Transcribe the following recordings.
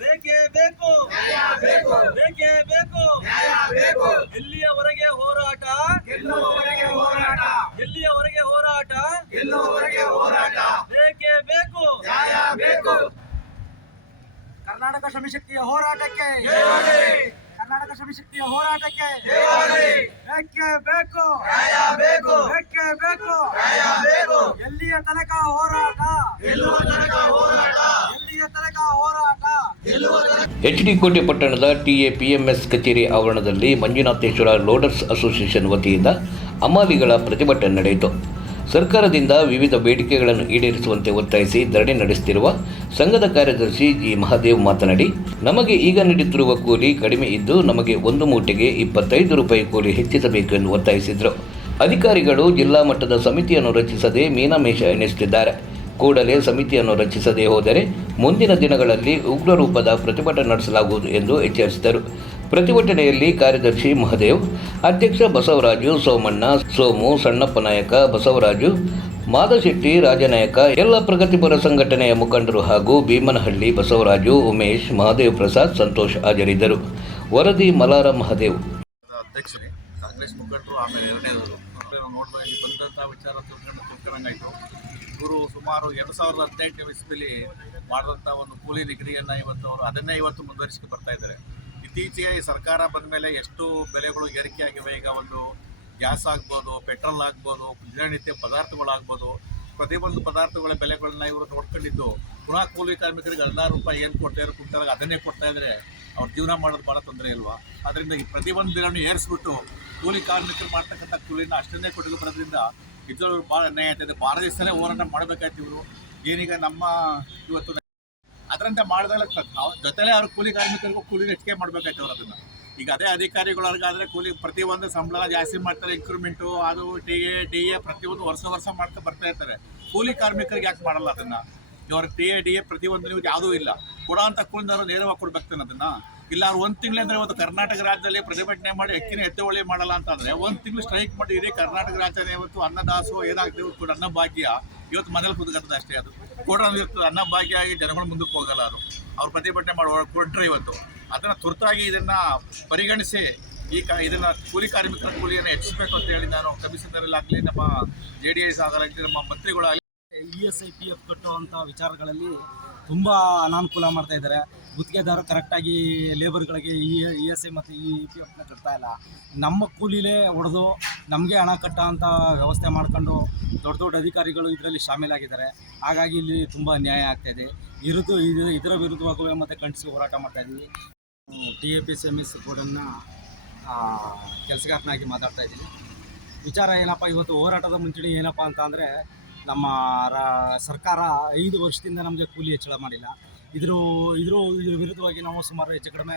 ಬೇಕೇ ಬೇಕು, ಬೇಕೇ ಬೇಕು, ಎಲ್ಲಿಯವರೆಗೆ ಹೋರಾಟ, ಎಲ್ಲಿಯವರೆಗೆ ಹೋರಾಟ, ಬೇಕೇ ಬೇಕು, ಕರ್ನಾಟಕ ಶ್ರಮಶಕ್ತಿಯ ಹೋರಾಟಕ್ಕೆ, ಕರ್ನಾಟಕ ಶ್ರಮಶಕ್ತಿಯ ಹೋರಾಟಕ್ಕೆ ಬೇಕೇ ಬೇಕು, ಬೇಕೇ ಬೇಕು, ಎಲ್ಲಿಯ ತನಕ ಹೋರಾಟ, ಎಲ್ಲಿಯ ತನಕ ಹೋರಾಟ. HD ಕೋಟೆ ಪಟ್ಟಣದ TAPMS ಕಚೇರಿ ಆವರಣದಲ್ಲಿ ಮಂಜುನಾಥೇಶ್ವರ ಲೋಡರ್ಸ್ ಅಸೋಸಿಯೇಷನ್ ವತಿಯಿಂದ ಹಮಾಲಿಗಳ ಪ್ರತಿಭಟನೆ ನಡೆಯಿತು. ಸರ್ಕಾರದಿಂದ ವಿವಿಧ ಬೇಡಿಕೆಗಳನ್ನು ಈಡೇರಿಸುವಂತೆ ಒತ್ತಾಯಿಸಿ ಧರಣಿ ನಡೆಸುತ್ತಿರುವ ಸಂಘದ ಕಾರ್ಯದರ್ಶಿ ಜಿ ಮಹಾದೇವ್ ಮಾತನಾಡಿ, ನಮಗೆ ಈಗ ನೀಡುತ್ತಿರುವ ಕೂಲಿ ಕಡಿಮೆ ಇದ್ದು ನಮಗೆ ಒಂದು ಮೂಟೆಗೆ 25 ರೂಪಾಯಿ ಕೂಲಿ ಹೆಚ್ಚಿಸಬೇಕು ಎಂದು ಒತ್ತಾಯಿಸಿದರು. ಅಧಿಕಾರಿಗಳು ಜಿಲ್ಲಾ ಮಟ್ಟದ ಸಮಿತಿಯನ್ನು ರಚಿಸದೆ ಮೀನಾಮೇಷ ಎಣಿಸುತ್ತಿದ್ದಾರೆ. ಕೂಡಲೇ ಸಮಿತಿಯನ್ನು ರಚಿಸದೇ ಹೋದರೆ ಮುಂದಿನ ದಿನಗಳಲ್ಲಿ ಉಗ್ರ ರೂಪದ ಪ್ರತಿಭಟನೆ ನಡೆಸಲಾಗುವುದು ಎಂದು ಎಚ್ಚರಿಸಿದರು. ಪ್ರತಿಭಟನೆಯಲ್ಲಿ ಕಾರ್ಯದರ್ಶಿ ಮಹದೇವ್, ಅಧ್ಯಕ್ಷ ಬಸವರಾಜು, ಸೋಮಣ್ಣ, ಸೋಮು, ಸಣ್ಣಪ್ಪ ನಾಯಕ, ಬಸವರಾಜು, ಮಾದಶೆಟ್ಟಿ, ರಾಜನಾಯಕ, ಎಲ್ಲ ಪ್ರಗತಿಪರ ಸಂಘಟನೆಯ ಮುಖಂಡರು ಹಾಗೂ ಭೀಮನಹಳ್ಳಿ ಬಸವರಾಜು, ಉಮೇಶ್, ಮಹಾದೇವ್ ಪ್ರಸಾದ್, ಸಂತೋಷ್ ಹಾಜರಿದ್ದರು. ವರದಿ ಮಲಾರ ಮಹದೇವ್. ಅಧ್ಯಕ್ಷರೇ, ಕಾಂಗ್ರೆಸ್ ಮುಖಂಡರು, ಆಮೇಲೆ ಎರಡನೇದವರು ನೋಡ್ಬೋದು. ಇಲ್ಲಿ ಬಂದಂಥ ವಿಚಾರ ತಿಳ್ಕೊಂಡಂಗಾಯಿತು. ಇವರು ಸುಮಾರು 2018 ಇಸ್ವಿಲಿ ಮಾಡಿದಂಥ ಒಂದು ಕೂಲಿ ನಿಗದಿಯನ್ನು ಇವತ್ತು ಮುಂದುವರಿಸಿಕೊಂಡು ಬರ್ತಾ ಇದ್ದಾರೆ. ಇತ್ತೀಚೆಗೆ ಸರ್ಕಾರ ಬಂದ ಮೇಲೆ ಎಷ್ಟು ಬೆಲೆಗಳು ಏರಿಕೆ ಆಗಿವೆ. ಈಗ ಒಂದು ಗ್ಯಾಸ್ ಆಗ್ಬೋದು, ಪೆಟ್ರೋಲ್ ಆಗ್ಬೋದು, ದಿನನಿತ್ಯ ಪದಾರ್ಥಗಳಾಗ್ಬೋದು, ಪ್ರತಿಯೊಂದು ಪದಾರ್ಥಗಳ ಬೆಲೆಗಳನ್ನ ಇವರು ನೋಡ್ಕೊಂಡಿದ್ದು ಪುನಃ ಕೂಲಿ ಕಾರ್ಮಿಕರಿಗೆ 16 ರೂಪಾಯಿ ಏನು ಕೊಡ್ತಾಯಿದ್ರು ಕುಂಟಾಗ ಅದನ್ನೇ ಕೊಡ್ತಾ ಇದ್ದಾರೆ. ಅವ್ರು ಜೀವನ ಮಾಡೋದು ಭಾಳ ತೊಂದರೆ ಇಲ್ವಾ? ಅದರಿಂದ ಈ ಪ್ರತಿಯೊಂದು ದಿನವೂ ಏರಿಸ್ಬಿಟ್ಟು ಕೂಲಿ ಕಾರ್ಮಿಕರು ಮಾಡ್ತಕ್ಕಂಥ ಕೂಲಿನ ಅಷ್ಟನ್ನೇ ಕೊಟ್ಟಿದ್ದು ಬರೋದ್ರಿಂದ ಇದ್ರವ್ರು ಭಾಳ ಅನ್ಯಾಯ ಆಗ್ತಾಯಿದೆ. ಭಾಳ ದಿವಸನೇ ಹೋರಾಟ ಮಾಡಬೇಕಾಯ್ತು ಇವರು. ಏನೀಗ ನಮ್ಮ ಇವತ್ತು ಅದರಂತೆ ಮಾಡಿದಾಗ ಜೊತೆಲೇ ಅವ್ರ ಕೂಲಿ ಕಾರ್ಮಿಕರಿಗೂ ಕೂಲಿನ ಹೆಚ್ಚಿಗೆ ಮಾಡಬೇಕಾಯ್ತು ಅವ್ರು. ಅದನ್ನು ಈಗ ಅದೇ ಅಧಿಕಾರಿಗಳಾದ್ರೆ ಕೂಲಿ ಪ್ರತಿಯೊಂದು ಸಂಬಳ ಜಾಸ್ತಿ ಮಾಡ್ತಾರೆ, ಇನ್ಕ್ರಿಮೆಂಟು, ಅದು ಡಿ ಎ ಪ್ರತಿಯೊಂದು ವರ್ಷ ಮಾಡ್ತಾ ಬರ್ತಾ ಇರ್ತಾರೆ. ಕೂಲಿ ಕಾರ್ಮಿಕರಿಗೆ ಯಾಕೆ ಮಾಡಲ್ಲ ಅದನ್ನು? ಇವ್ರ ಡಿ ಎ ಪ್ರತಿಯೊಂದು ನೀವು ಯಾವುದೂ ಇಲ್ಲ, ಕೊಡೋ ಅಂತ ಕೂಲಿದವರು ನೇರವಾಗಿ ಕೊಡ್ಬೇಕಾನೆ ಅದನ್ನು. ಇಲ್ಲ ಅವ್ರು ಒಂದು ತಿಂಗಳಂದರೆ ಇವತ್ತು ಕರ್ನಾಟಕ ರಾಜ್ಯದಲ್ಲಿ ಪ್ರತಿಭಟನೆ ಮಾಡಿ ಅಕ್ಕಿನ ಎತ್ತುವಳಿ ಮಾಡಲ್ಲ ಅಂತಂದರೆ 1 ತಿಂಗಳು ಸ್ಟ್ರೈಕ್ ಮಾಡಿ ಇಡೀ ಕರ್ನಾಟಕ ರಾಜ್ಯದಲ್ಲಿ ಇವತ್ತು ಅನ್ನದಾಸು ಏನಾಗ್ತದೆ ಇವತ್ತು ಅನ್ನ ಭಾಗ್ಯ ಇವತ್ತು ಮನೇಲಿ ಕುದ್ಕತ್ತದ ಅಷ್ಟೇ. ಅದು ಕೊಡೋದು ಇರ್ತದೆ, ಅನ್ನ ಭಾಗ್ಯ ಆಗಿ ಜನಗಳು ಮುಂದಕ್ಕೆ ಹೋಗಲ್ಲ. ಅವ್ರು ಪ್ರತಿಭಟನೆ ಮಾಡಿ ಕೊಟ್ಟರೆ ಇವತ್ತು ಅದನ್ನು ತುರ್ತಾಗಿ ಇದನ್ನು ಪರಿಗಣಿಸಿ ಇದನ್ನು ಕೂಲಿ ಕಾರ್ಮಿಕರ ಕೂಲಿಯನ್ನು ಹೆಚ್ಚಿಸಬೇಕು ಅಂತ ಹೇಳಿ ನಾನು ಕಮಿಷನರಲ್ಲಾಗಲಿ, ನಮ್ಮ JDS ಆಗಲಿ, ನಮ್ಮ ಮಂತ್ರಿಗಳಾಗಲಿ ESI PF ಕಟ್ಟುವಂಥ ವಿಚಾರಗಳಲ್ಲಿ ತುಂಬ ಅನಾನುಕೂಲ ಮಾಡ್ತಾ ಇದ್ದಾರೆ. ಗುತ್ತಿಗೆದಾರರು ಕರೆಕ್ಟಾಗಿ ಲೇಬರ್ಗಳಿಗೆ ESI ಮತ್ತು PFನ ಕಟ್ತಾ ಇಲ್ಲ. ನಮ್ಮ ಕೂಲಿಲೇ ಹೊಡೆದು ನಮಗೆ ಹಣ ಕಟ್ಟೋ ಅಂಥ ವ್ಯವಸ್ಥೆ ಮಾಡ್ಕೊಂಡು ದೊಡ್ಡ ಅಧಿಕಾರಿಗಳು ಇದರಲ್ಲಿ ಶಾಮೀಲಾಗಿದ್ದಾರೆ. ಹಾಗಾಗಿ ಇಲ್ಲಿ ತುಂಬ ಅನ್ಯಾಯ ಆಗ್ತಾಯಿದೆ. ಇದರ ವಿರುದ್ಧವಾಗುವ ಮತ್ತು ಖಂಡಿಸಿ ಹೋರಾಟ ಮಾಡ್ತಾಯಿದ್ದೀವಿ. TAPMS ಬೋರ್ಡನ್ನು ಕೆಲಸಗಾರನಾಗಿ ಮಾತಾಡ್ತಾ ಇದ್ದೀನಿ. ವಿಚಾರ ಏನಪ್ಪ, ಇವತ್ತು ಹೋರಾಟದ ಮುಂಚೂಣಿ ಏನಪ್ಪ ಅಂತ ಅಂದರೆ, ನಮ್ಮ ಸರ್ಕಾರ 5 ವರ್ಷದಿಂದ ನಮಗೆ ಕೂಲಿ ಹೆಚ್ಚಳ ಮಾಡಿಲ್ಲ. ಇದ್ರ ವಿರುದ್ಧವಾಗಿ ನಾವು ಸುಮಾರು ಹೆಚ್ಚು ಕಡಿಮೆ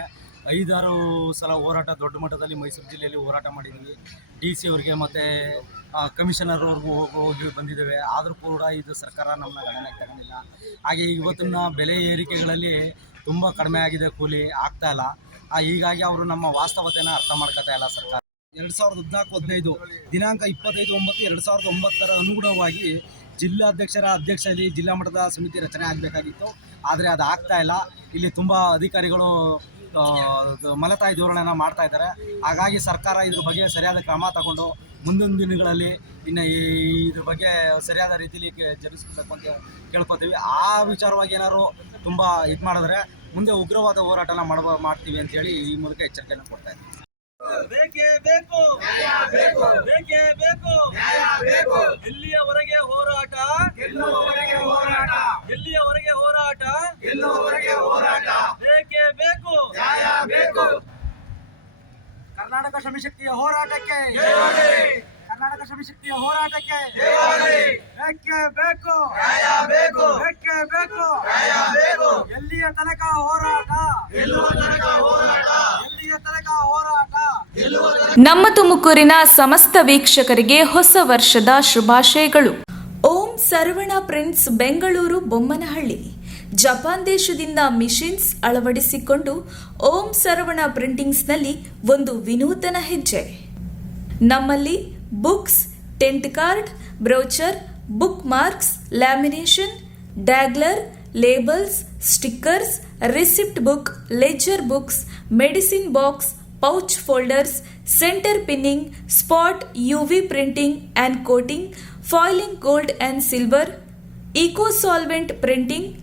5-6 ಸಲ ಹೋರಾಟ ದೊಡ್ಡ ಮಟ್ಟದಲ್ಲಿ ಮೈಸೂರು ಜಿಲ್ಲೆಯಲ್ಲಿ ಹೋರಾಟ ಮಾಡಿದ್ದೀವಿ. DC ಅವರಿಗೆ ಮತ್ತು ಕಮಿಷನರ್ವರೆಗೂ ಹೋಗಿ ಬಂದಿದ್ದೇವೆ. ಆದರೂ ಕೂಡ ಇದು ಸರ್ಕಾರ ನಮ್ಮನ್ನ ಗಣನೆಗೆ ತಗೊಂಡಿಲ್ಲ. ಹಾಗೆ ಇವತ್ತಿನ ಬೆಲೆ ಏರಿಕೆಗಳಲ್ಲಿ ತುಂಬ ಕಡಿಮೆ ಆಗಿದೆ, ಕೂಲಿ ಆಗ್ತಾಯಿಲ್ಲ. ಹೀಗಾಗಿ ಅವರು ನಮ್ಮ ವಾಸ್ತವತೆಯನ್ನು ಅರ್ಥ ಮಾಡ್ಕೊತಾ ಇಲ್ಲ ಸರ್ಕಾರ. 2014-15 ದಿನಾಂಕ 25/9/2009 ಅನುಗುಣವಾಗಿ ಜಿಲ್ಲಾಧ್ಯಕ್ಷರ ಅಧ್ಯಕ್ಷತೆಯಲ್ಲಿ ಜಿಲ್ಲಾ ಮಟ್ಟದ ಸಮಿತಿ ರಚನೆ ಆಗಬೇಕಾಗಿತ್ತು. ಆದರೆ ಅದು ಆಗ್ತಾ ಇಲ್ಲ. ಇಲ್ಲಿ ತುಂಬ ಅಧಿಕಾರಿಗಳು ಮಲತಾಯಿ ಧೋರಣೆಯನ್ನು ಮಾಡ್ತಾ ಇದ್ದಾರೆ. ಹಾಗಾಗಿ ಸರ್ಕಾರ ಇದ್ರ ಬಗ್ಗೆ ಸರಿಯಾದ ಕ್ರಮ ತಗೊಂಡು ಮುಂದಿನ ದಿನಗಳಲ್ಲಿ ಇನ್ನು ಇದ್ರ ಬಗ್ಗೆ ಸರಿಯಾದ ರೀತಿಯಲ್ಲಿ ಜರುಗಿಸಬೇಕು ಅಂತ ಕೇಳ್ಕೊತೀವಿ. ಆ ವಿಚಾರವಾಗಿ ಏನಾದ್ರು ತುಂಬ ಇದು ಮಾಡಿದ್ರೆ ಮುಂದೆ ಉಗ್ರವಾದ ಹೋರಾಟನ ಮಾಡ್ತೀವಿ ಅಂತೇಳಿ ಈ ಮೂಲಕ ಎಚ್ಚರಿಕೆಯನ್ನು ಕೊಡ್ತಾ ಇದ್ದೀವಿ. ಬೇಕೇ ಬೇಕು, ಬೇಕೇ ಬೇಕು, ಎಲ್ಲಿಯವರೆಗೆ ಹೋರಾಟ, ಎಲ್ಲಿಯವರೆಗೆ ಹೋರಾಟ, ಬೇಕೇ ಬೇಕು, ಕರ್ನಾಟಕ ಶ್ರಮಶಕ್ತಿಯ ಹೋರಾಟಕ್ಕೆ, ಕರ್ನಾಟಕ ಶ್ರಮಶಕ್ತಿಯ ಹೋರಾಟಕ್ಕೆ ಬೇಕೇ ಬೇಕು, ಬೇಕೇ ಬೇಕು, ಎಲ್ಲಿಯ ತನಕ ಹೋರಾಟ, ಎಲ್ಲಿಯ ತನಕ ಹೋರಾಟ. ನಮ್ಮ ತುಮಕೂರಿನ ಸಮಸ್ತ ವೀಕ್ಷಕರಿಗೆ ಹೊಸ ವರ್ಷದ ಶುಭಾಶಯಗಳು. ಓಂ ಸರ್ವಣ ಪ್ರಿಂಟ್ಸ್, ಬೆಂಗಳೂರು ಬೊಮ್ಮನಹಳ್ಳಿ. ಜಪಾನ್ ದೇಶದಿಂದ ಮಿಷಿನ್ಸ್ ಅಳವಡಿಸಿಕೊಂಡು ಓಂ ಸರ್ವಣ ಪ್ರಿಂಟಿಂಗ್ಸ್ನಲ್ಲಿ ಒಂದು ವಿನೂತನ ಹೆಜ್ಜೆ. ನಮ್ಮಲ್ಲಿ books, tent card, brochure, bookmarks, lamination, dangler, labels, stickers, receipt book, ledger books, medicine box, pouch folders, center pinning, spot UV printing and coating, foiling gold and silver, eco solvent printing,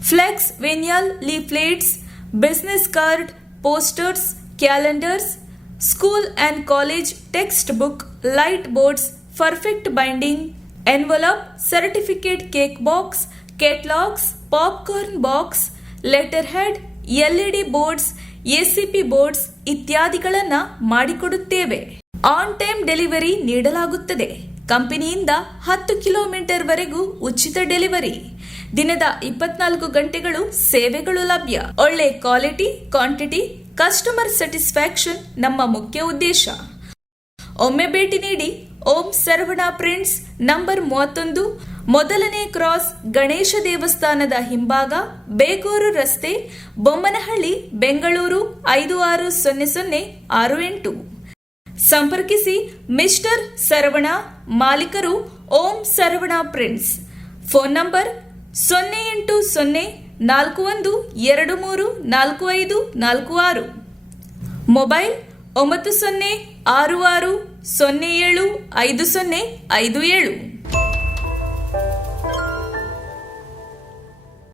flex vinyl leaflets, business card, posters, calendars, school and college textbook, light boards, perfect binding, envelope, certificate cake box, catalogs, popcorn box, letterhead, LED boards, ACP boards ಇತ್ಯಾದಿಗಳನ್ನು ಮಾಡಿಕೊಡುತ್ತೇವೆ. On time delivery ನೀಡಲಾಗುತ್ತದೆ. ಕಂಪನಿಯಿಂದ 10 kilometre ವರೆಗೂ ಉಚಿತ delivery. ದಿನದ 24 ಗಂಟೆಗಳು ಸೇವೆಗಳು ಲಭ್ಯ. ಒಳ್ಳೆ ಕ್ವಾಲಿಟಿ, ಕ್ವಾಂಟಿಟಿ, ಕಸ್ಟಮರ್ ಸ್ಯಾಟಿಸ್ಫ್ಯಾಕ್ಷನ್ ನಮ್ಮ ಮುಖ್ಯ ಉದ್ದೇಶ. ಒಮ್ಮೆ ಭೇಟಿ ನೀಡಿ. ಓಂ ಸರ್ವಣ ಪ್ರಿಂಟ್ಸ್, ನಂಬರ್ 31, ಮೊದಲನೇ ಕ್ರಾಸ್, ಗಣೇಶ ದೇವಸ್ಥಾನದ ಹಿಂಭಾಗ, ಬೇಗೂರು ರಸ್ತೆ, ಬೊಮ್ಮನಹಳ್ಳಿ, ಬೆಂಗಳೂರು 560068. ಸಂಪರ್ಕಿಸಿ ಮಿಸ್ಟರ್ ಸರ್ವಣ, ಮಾಲೀಕರು ಓಂ Sarvana prints. Phone number 08041234546. Mobile 9066075057.